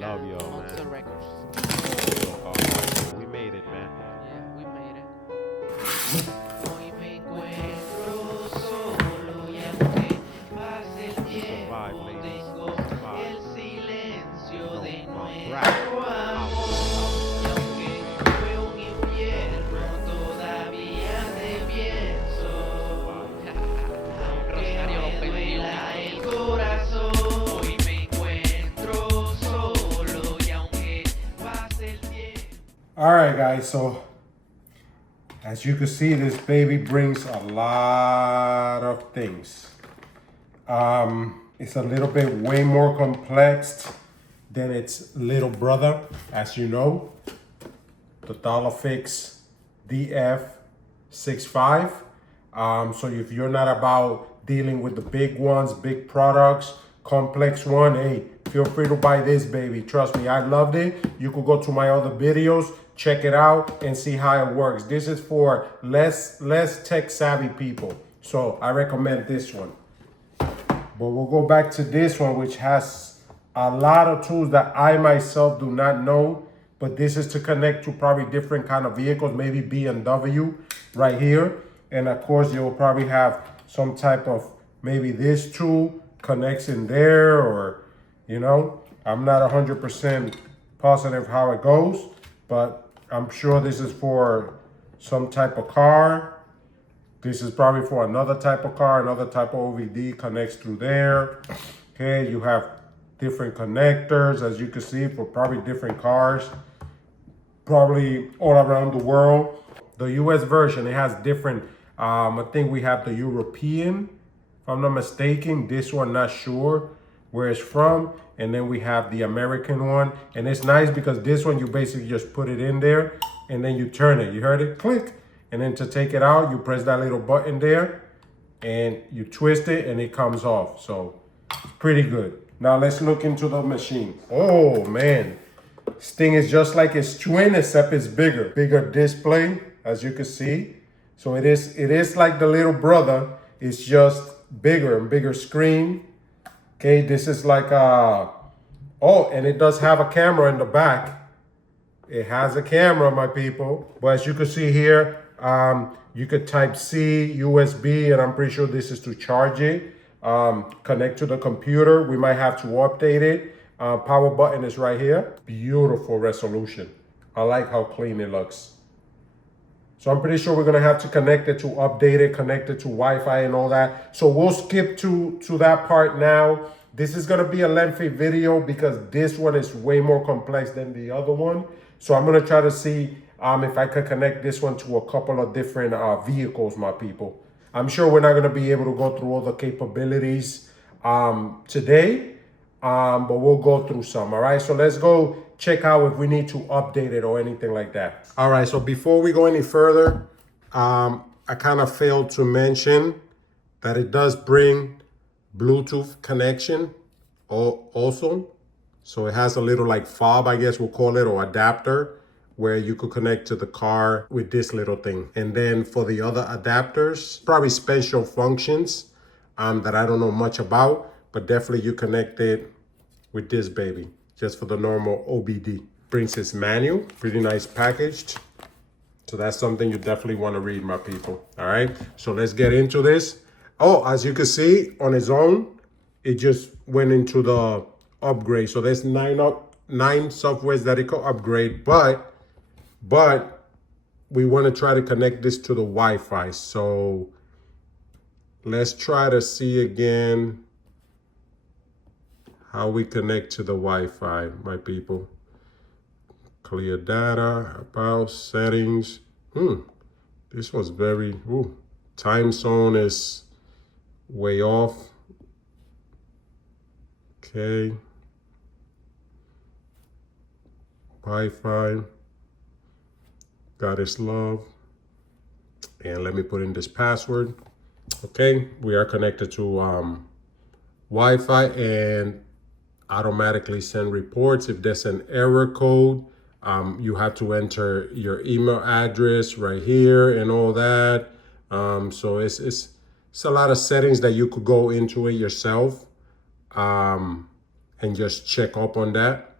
Love and y'all, Monster man. Records. So, all right, we made it, man. Yeah, we made it. Hoy me encuentro solo y aunque pase el It's the vibe, tiempo ladies. tengo It's the vibe. el silencio No, de rap. nuestro House, amor house, y aunque fue un infierno rap. todavía te pienso. It's the vibe. Aunque me duela el corazón, hoy me encuentro solo y aunque pase el tiempo. All right, guys, so as you can see, this baby brings a lot of things. It's a little bit way more complex than its little brother, as you know, the DollarFix DF65. So if you're not about dealing with the big ones, big products, complex one, hey, feel free to buy this baby. Trust me, I loved it. You could go to my other videos, check it out, and see how it works. This is for less tech savvy people. So I recommend this one. But we'll go back to this one, which has a lot of tools that I myself do not know. But this is to connect to probably different kind of vehicles, maybe BMW right here. And of course, you'll probably have some type of, maybe this tool connects in there, or, you know, I'm not 100% positive how it goes, but I'm sure this is for some type of car. This is probably for another type of car, another type of OVD connects through there. Okay, you have different connectors, as you can see, for probably different cars, probably all around the world. The US version, it has different, I think we have the European, if I'm not mistaken. This one, not sure where it's from. And then we have the American one. And it's nice because this one, you basically just put it in there and then you turn it. You heard it? Click. And then to take it out, you press that little button there and you twist it and it comes off. So it's pretty good. Now let's look into the machine. Oh man, this thing is just like its twin, except it's bigger. Bigger display, as you can see. So it is like the little brother. It's just bigger and bigger screen. Okay, this is like oh, and it does have a camera in the back. It has a camera, my people. But as you can see here, you could type C, USB, and I'm pretty sure this is to charge it. Connect to the computer. We might have to update it. Power button is right here. Beautiful resolution. I like how clean it looks. So I'm pretty sure we're gonna have to connect it to update it, connect it to Wi-Fi and all that. So we'll skip to that part now. This is gonna be a lengthy video because this one is way more complex than the other one. So I'm gonna try to see if I could connect this one to a couple of different vehicles, my people. I'm sure we're not gonna be able to go through all the capabilities today, but we'll go through some, all right? So let's go check out if we need to update it or anything like that. All right, so before we go any further, I kind of failed to mention that it does bring Bluetooth connection also. So it has a little like fob, I guess we'll call it, or adapter, where you could connect to the car with this little thing. And then for the other adapters, probably special functions that I don't know much about, but definitely you connect it with this baby, just for the normal OBD. Brings its manual, pretty nice packaged. So that's something you definitely want to read, my people. All right, so let's get into this. Oh, as you can see on its own, it just went into the upgrade. So there's nine softwares that it could upgrade, but we want to try to connect this to the Wi-Fi. So let's try to see again how we connect to the Wi-Fi, my people. Clear data, about settings. This was very, time zone is way off. Okay. Wi-Fi. God is love. And let me put in this password. Okay, we are connected to Wi-Fi and automatically send reports. If there's an error code, you have to enter your email address right here and all that. So it's a lot of settings that you could go into it yourself and just check up on that.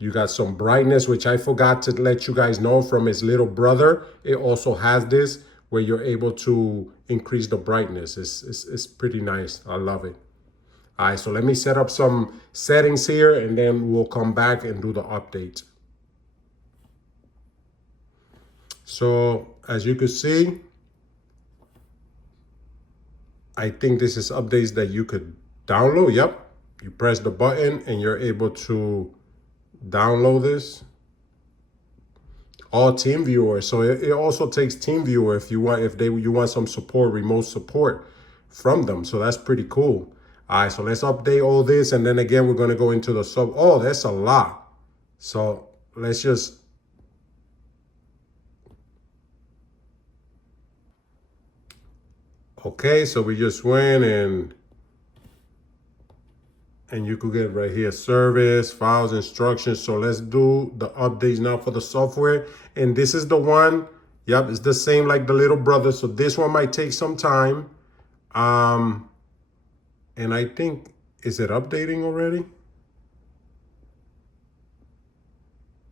You got some brightness, which I forgot to let you guys know from his little brother. It also has this where you're able to increase the brightness. It's pretty nice. I love it. All right, so let me set up some settings here and then we'll come back and do the update. So as you can see, I think this is updates that you could download. Yep. You press the button and you're able to download this. All TeamViewer. So it also takes TeamViewer if you want, you want some support, remote support from them. So that's pretty cool. All right, so let's update all this. And then again, we're going to go into the sub. Oh, that's a lot. So let's just. Okay, so we just went and you could get right here, service, files, instructions. So let's do the updates now for the software. And this is the one, yep, it's the same like the little brother. So this one might take some time. And I think, is it updating already?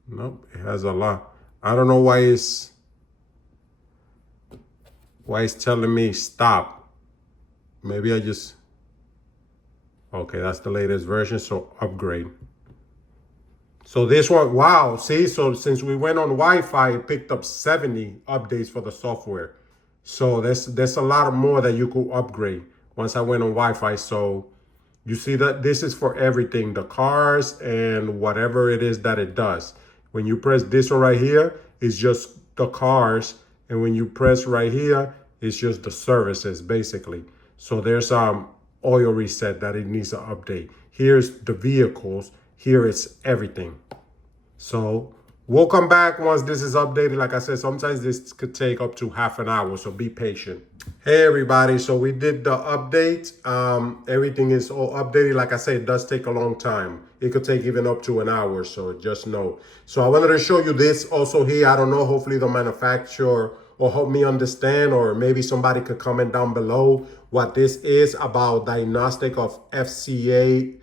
Nope, it has a lot. I don't know why it's telling me stop. Maybe I just, okay, that's the latest version, so upgrade. So this one, wow, see, so since we went on Wi-Fi, it picked up 70 updates for the software. So there's a lot more that you could upgrade once I went on Wi-Fi. So you see that this is for everything, the cars and whatever it is that it does. When you press this one right here, it's just the cars. And when you press right here, it's just the services, basically. So there's oil reset that it needs to update. Here's the vehicles. Here it's everything. So we'll come back once this is updated. Like I said, sometimes this could take up to half an hour, so be patient. Hey everybody, so we did the update. Everything is all updated. Like I said, it does take a long time. It could take even up to an hour, so just know. So I wanted to show you this also here. I don't know, hopefully the manufacturer will help me understand, or maybe somebody could comment down below what this is about diagnostic of FCA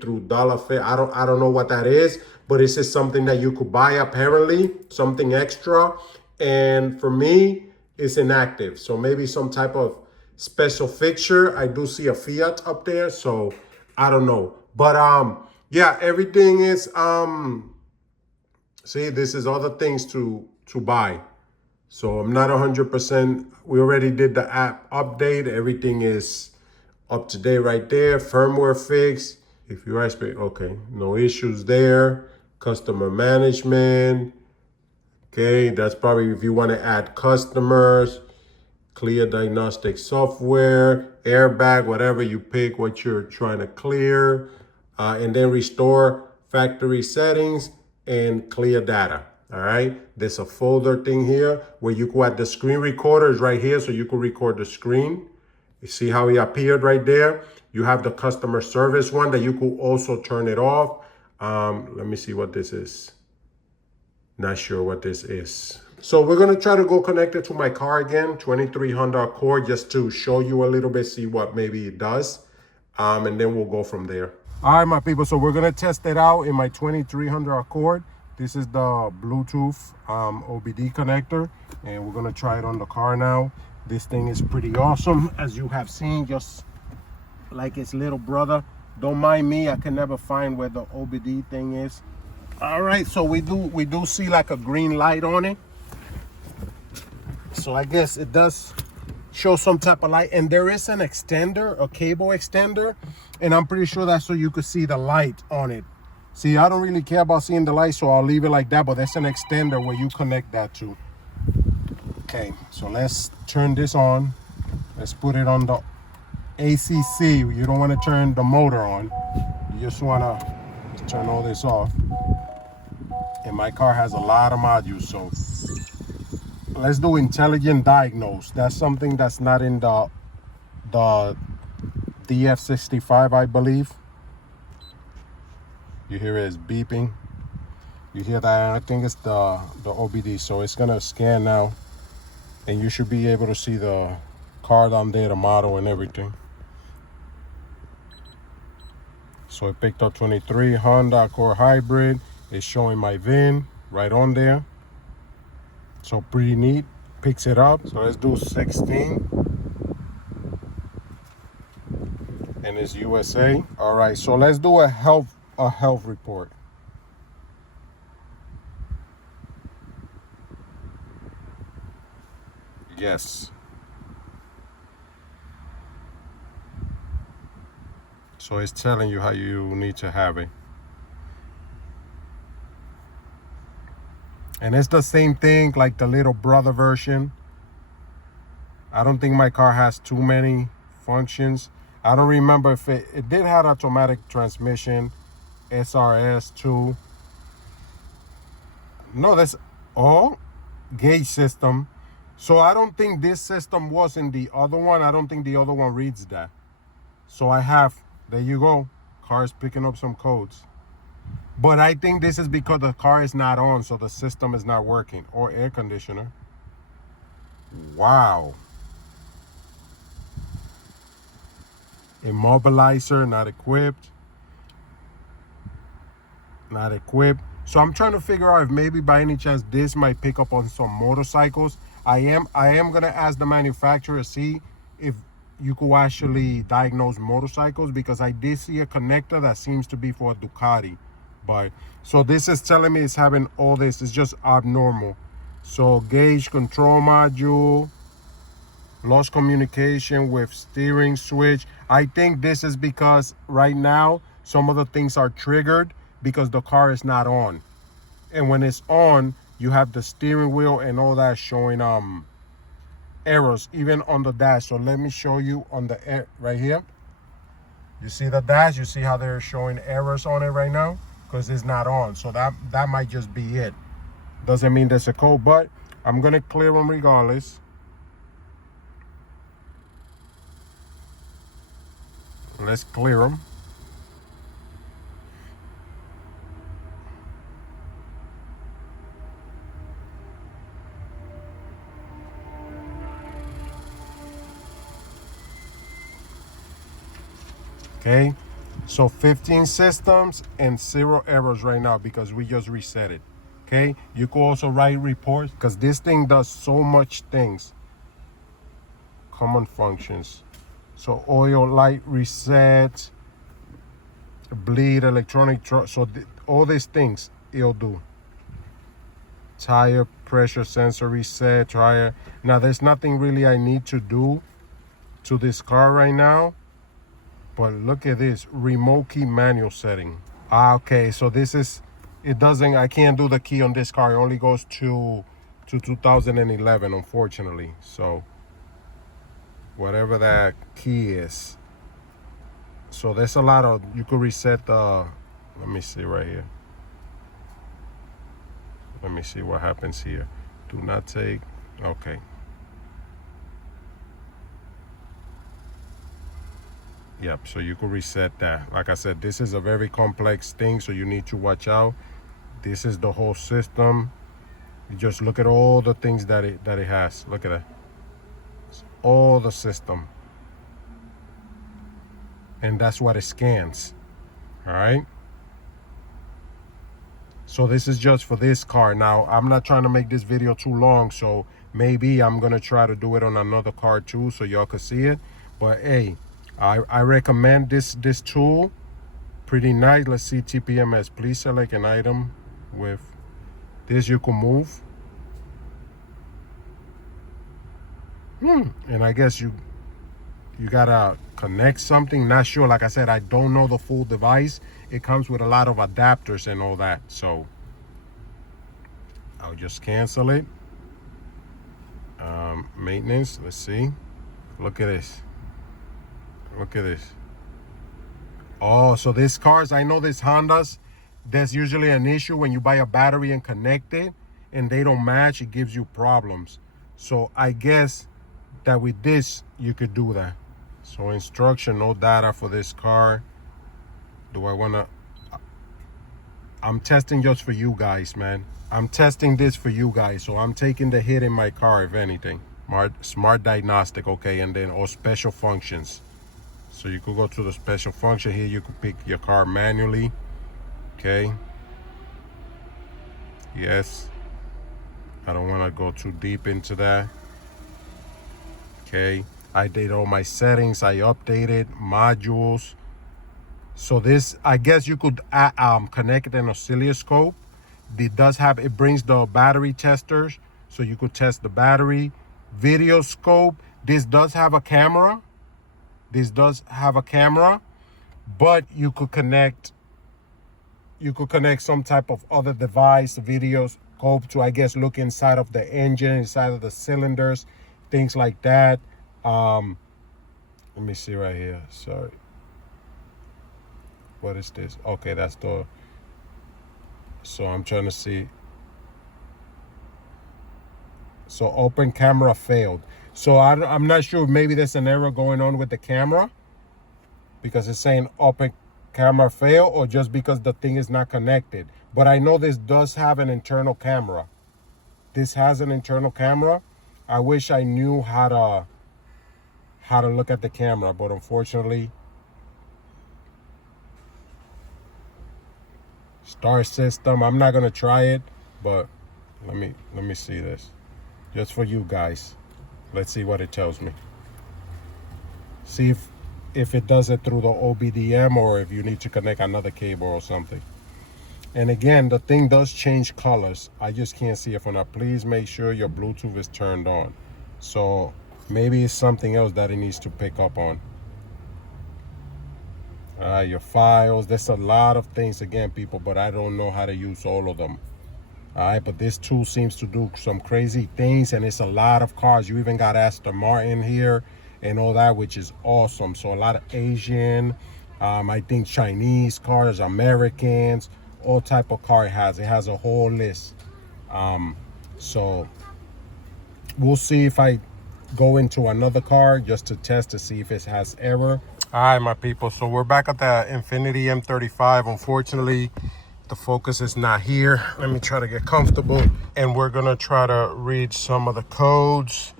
through DollarFix. I don't know what that is, but it's just something that you could buy apparently, something extra. And for me, it's inactive. So maybe some type of special fixture. I do see a Fiat up there, so I don't know. But yeah, everything is see, this is other things to buy. So I'm not 100%. We already did the app update. Everything is up to date right there. Firmware fix. If you ask me, okay, no issues there. Customer management. Okay, that's probably if you want to add customers. Clear diagnostic software, airbag, whatever you pick, what you're trying to clear. And then restore factory settings and clear data. All right, there's a folder thing here where you could add the screen recorder is right here, so you could record the screen. You see how it appeared right there? You have the customer service one that you could also turn it off. Let me see what this is. Not sure what this is. So we're gonna try to go connect it to my car again, 23 Honda Accord, just to show you a little bit, see what maybe it does. And then we'll go from there. All right, my people, so we're gonna test it out in my 23 Honda Accord. This is the Bluetooth OBD connector, and we're gonna try it on the car now. This thing is pretty awesome, as you have seen, just like its little brother. Don't mind me, I can never find where the OBD thing is. All right, so we do see like a green light on it. So I guess it does show some type of light, and there is an extender, a cable extender, and I'm pretty sure that's so you could see the light on it. See, I don't really care about seeing the light, so I'll leave it like that, but there's an extender where you connect that to. Okay, so let's turn this on. Let's put it on the ACC. You don't want to turn the motor on. You just want to turn all this off. And my car has a lot of modules, so let's do intelligent diagnose. That's something that's not in the DF65, I believe. You hear it is beeping. You hear that? I think it's the OBD. So it's gonna scan now, and you should be able to see the car down there, the model and everything. So it picked up 23 Honda Accord Hybrid. It's showing my VIN right on there. So pretty neat. Picks it up. So let's do 16. And it's USA. All right, so let's do a health report. Yes. So it's telling you how you need to have it. And it's the same thing like the little brother version. I don't think my car has too many functions. I don't remember if it did have automatic transmission, SRS too. No, that's all gauge system. So I don't think this system was in the other one. I don't think the other one reads that. So I have, there you go. Car is picking up some codes. But I think this is because the car is not on, so the system is not working. Or air conditioner. Wow. Immobilizer, not equipped. Not equipped. So I'm trying to figure out if maybe by any chance this might pick up on some motorcycles. I am gonna ask the manufacturer to see if you could actually diagnose motorcycles, because I did see a connector that seems to be for a Ducati. But so this is telling me it's having all this. It's just abnormal. So gauge control module, lost communication with steering switch. I think this is because right now some of the things are triggered because the car is not on. And when it's on, you have the steering wheel and all that showing errors, even on the dash. So let me show you on the right here. You see the dash? You see how they're showing errors on it right now? Because it's not on. So that might just be it. Doesn't mean there's a code, but I'm gonna clear them regardless. Let's clear them. Okay, so 15 systems and 0 errors right now because we just reset it. Okay, you could also write reports because this thing does so much things. Common functions. So oil light reset, bleed electronic truck. So all these things it'll do. Tire pressure sensor reset, tire. Now there's nothing really I need to do to this car right now. But look at this, remote key manual setting. Okay, so this is, it doesn't, I can't do the key on this car. It only goes to 2011, unfortunately. So whatever that key is. So there's a lot of, you could reset the, let me see right here. Let me see what happens here. Do not take, okay. Yep, so you could reset that. Like I said, this is a very complex thing, so you need to watch out. This is the whole system. You just look at all the things that it has. Look at that. It's all the system. And that's what it scans. All right. So this is just for this car. Now, I'm not trying to make this video too long, so maybe I'm gonna try to do it on another car too, so y'all can see it. But hey, I recommend this tool. Pretty nice. Let's see TPMS. Please select an item with this. You can move. And I guess you gotta connect something. Not sure. Like I said, I don't know the full device. It comes with a lot of adapters and all that. So I'll just cancel it. Maintenance. Let's see. Look at this. Look at this. Oh, so these cars, I know these Hondas, there's usually an issue when you buy a battery and connect it and they don't match, it gives you problems. So I guess that with this, you could do that. So instruction, no data for this car. Do I wanna, I'm testing just for you guys, man. I'm testing this for you guys. So I'm taking the hit in my car, if anything. Smart diagnostic, okay, and then all special functions. So you could go to the special function here. You could pick your car manually. Okay. Yes. I don't want to go too deep into that. Okay. I did all my settings. I updated modules. So this, I guess you could connect an oscilloscope. It brings the battery testers, so you could test the battery. Video scope. This does have a camera. But you could connect some type of other device, video scope, to, I guess, look inside of the engine, inside of the cylinders, things like that. Let me see right here. Sorry. What is this? Okay, that's the... So I'm trying to see. So open camera failed. So I'm not sure. Maybe there's an error going on with the camera, because it's saying open camera fail, or just because the thing is not connected. But I know this does have an internal camera. This has an internal camera. I wish I knew how to look at the camera, but unfortunately... Star system, I'm not gonna try it, but let me see this just for you guys. Let's see what it tells me. See if it does it through the OBDM, or if you need to connect another cable or something. And again, the thing does change colors. I just can't see it for now. Please make sure your Bluetooth is turned on. So maybe it's something else that it needs to pick up on. Your files, there's a lot of things, again, people, but I don't know how to use all of them. All right, but this tool seems to do some crazy things, and it's a lot of cars. You even got Aston Martin here and all that, which is awesome. So a lot of Asian, I think Chinese cars, Americans, all type of car it has. It has a whole list. So we'll see if I go into another car just to test to see if it has error. All right, my people, so we're back at the Infiniti M35. Unfortunately, the focus is not here. Let me try to get comfortable, and we're gonna try to read some of the codes,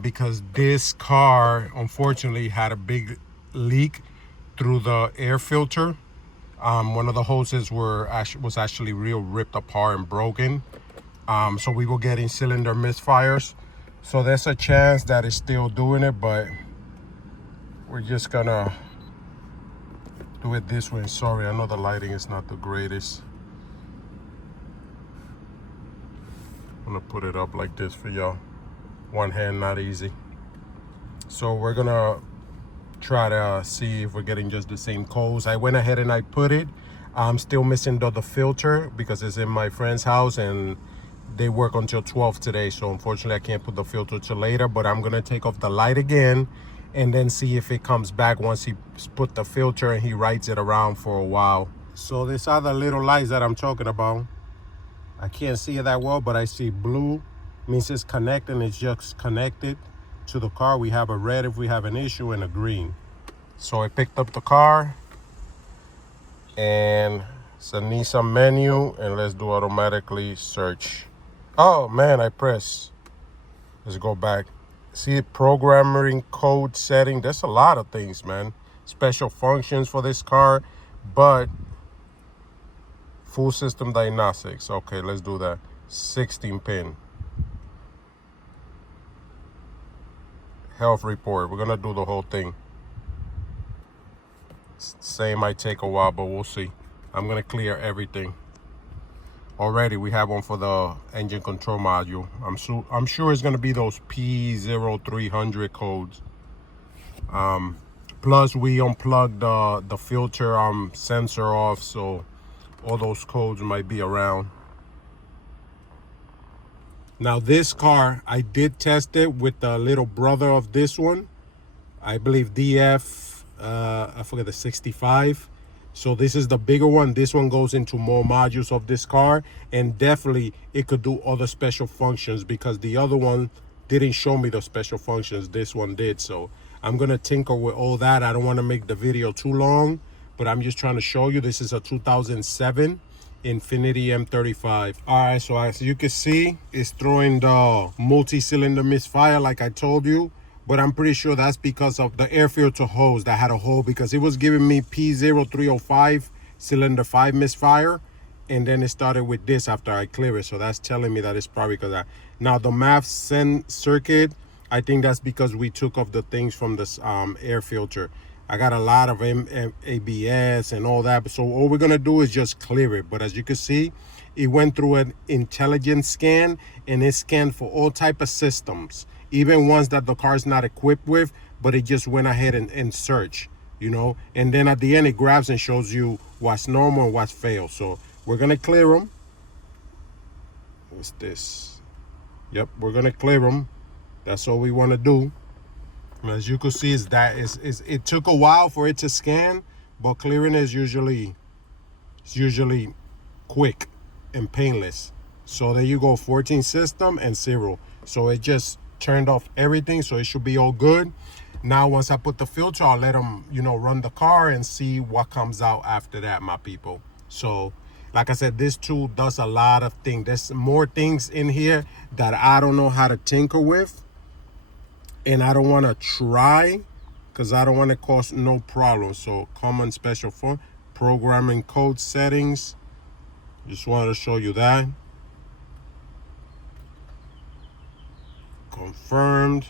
because this car unfortunately had a big leak through the air filter. One of the hoses was actually real ripped apart and broken. So we were getting cylinder misfires. So there's a chance that it's still doing it, but we're just gonna do it this way. Sorry, I know the lighting is not the greatest. I'm gonna put it up like this for y'all. One hand, not easy. So we're gonna try to see if we're getting just the same codes. I went ahead and I put it. I'm still missing the filter because it's in my friend's house and they work until 12 today. So unfortunately I can't put the filter till later, but I'm gonna take off the light again and then see if it comes back once he put the filter and he rides it around for a while. So these are the little lights that I'm talking about. I can't see it that well, but I see blue, means it's connected, it's just connected to the car. We have a red if we have an issue and a green. So I picked up the car and it's a Nissan menu, and let's do automatically search. Oh man, I press. Let's go back. See, programming code setting. There's a lot of things, man. Special functions for this car, but full system diagnostics. Okay, let's do that. 16 pin. Health report. We're gonna do the whole thing. Same might take a while, but we'll see. I'm gonna clear everything. Already we have one for the engine control module. I'm sure it's gonna be those P0300 codes. Plus we unplugged the filter sensor off, so all those codes might be around. Now this car, I did test it with the little brother of this one. I believe DF, I forget, the 65. So this is the bigger one. This one goes into more modules of this car, and definitely it could do other special functions because the other one didn't show me the special functions. This one did. So I'm gonna tinker with all that. I don't want to make the video too long, but I'm just trying to show you. This is a 2007 Infiniti M35. All right, so as you can see, it's throwing the multi-cylinder misfire like I told you, but I'm pretty sure that's because of the air filter hose that had a hole, because it was giving me P0305 cylinder 5 misfire, and then it started with this after I clear it. So that's telling me that it's probably because of that. Now the MAF send circuit, I think that's because we took off the things from this air filter. I got a lot of ABS and all that, so all we're gonna do is just clear it. But as you can see, it went through an intelligence scan, and it scanned for all type of systems, even ones that the car's not equipped with, but it just went ahead and searched, you know. And then at the end, it grabs and shows you what's normal and what's failed. So we're gonna clear them. What's this? Yep, we're gonna clear them. That's all we want to do. And as you can see, it took a while for it to scan, but clearing is usually quick and painless. So there you go, 14 system and 0. So it just turned off everything, so it should be all good. Now once I put the filter, I'll let them, you know, run the car and see what comes out after that, my people. So like I said, this tool does a lot of things. There's more things in here that I don't know how to tinker with, and I don't want to try because I don't want to cause no problem. So common special for programming code settings, just wanted to show you that. Confirmed.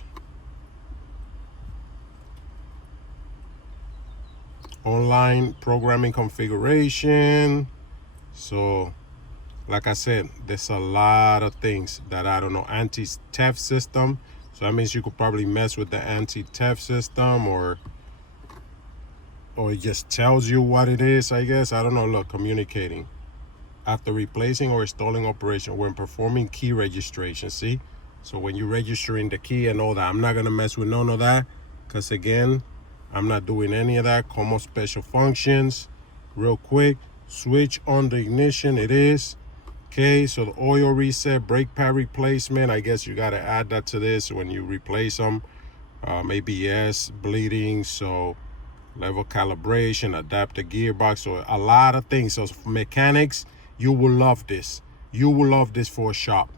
Online programming configuration. So like I said, there's a lot of things that I don't know. Anti-theft system, so that means you could probably mess with the anti-theft system, or it just tells you what it is, I guess. I don't know. Look, communicating after replacing or installing operation when performing key registration. See, so when you're registering the key and all that, I'm not gonna mess with none of that, because again, I'm not doing any of that. Como special functions, real quick. Switch on the ignition, it is. Okay, so the oil reset, brake pad replacement, I guess you got to add that to this when you replace them. ABS, bleeding, so level calibration, adapt the gearbox, so a lot of things. So for mechanics, you will love this. You will love this for a shop.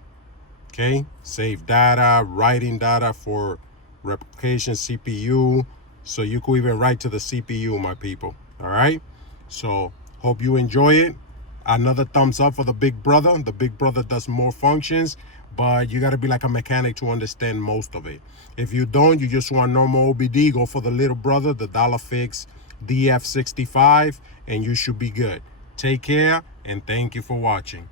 Okay, save data, writing data for replication CPU, so you could even write to the CPU, my people. All right, so hope you enjoy it. Another thumbs up for the big brother. The big brother does more functions, but you got to be like a mechanic to understand most of it. If you don't, you just want normal OBD, go for the little brother, the DollarFix DF65, and you should be good. Take care, and thank you for watching.